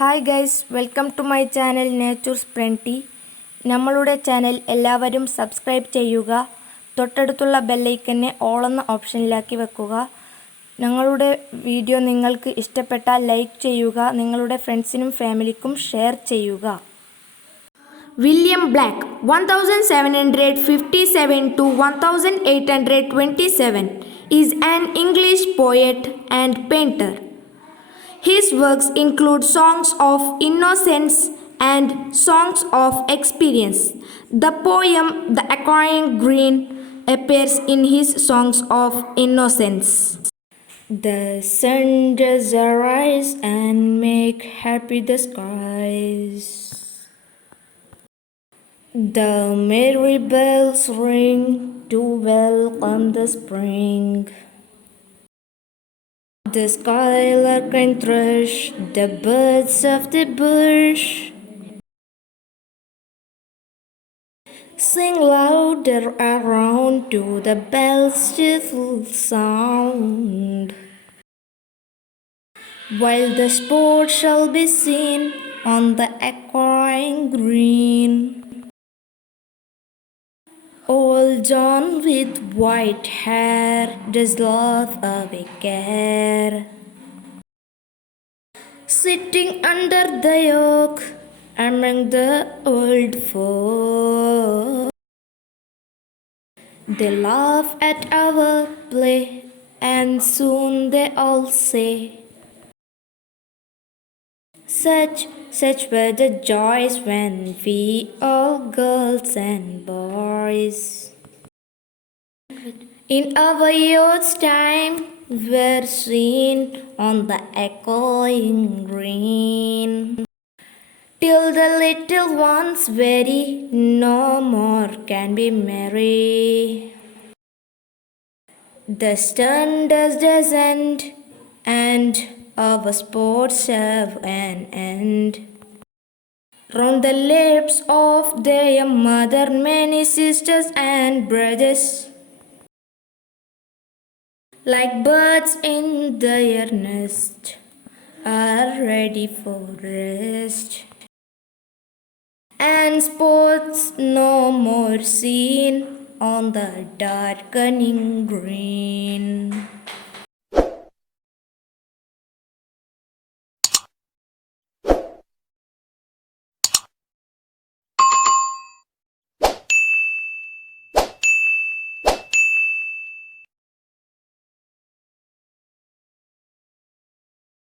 Hi guys, welcome to my channel Nature's Plenty. നമ്മളുടെ channel എല്ലാവരും subscribe ചെയ്യുക. തൊട്ടടുത്തുള്ള ബെല്ലൈക്കനെ ഓൾ എന്ന ഓപ്ഷനിലാക്കി വെക്കുക. ഞങ്ങളുടെ വീഡിയോ നിങ്ങൾക്ക് ഇഷ്ടപ്പെട്ടാൽ ലൈക്ക് ചെയ്യുക. നിങ്ങളുടെ ഫ്രണ്ട്സിനും ഫാമിലിക്കും ഷെയർ ചെയ്യുക. William black 1757 to 1827 is an English poet and painter. His works include songs of innocence and songs of experience. The poem The Aquarium Green appears in his songs of innocence. The sun does arise and make happy the skies. The merry bells ring to welcome the spring. The skylark and thrush, the birds of the bush, sing louder around to the bells' cheerful sound. While the sport shall be seen on the aquarium green, old John with white hair does laugh away care. Sitting under the oak among the old folk, they laugh at our play, and soon they all say, such were the joys when we all girls and boys in our youth's time were seen on the echoing green. Till the little ones weary no more can be merry. The stern does end, and our sports have an end. Round the lips of their mother many sisters and brothers, like birds in their nest, are ready for rest. And sports no more seen on the darkening green.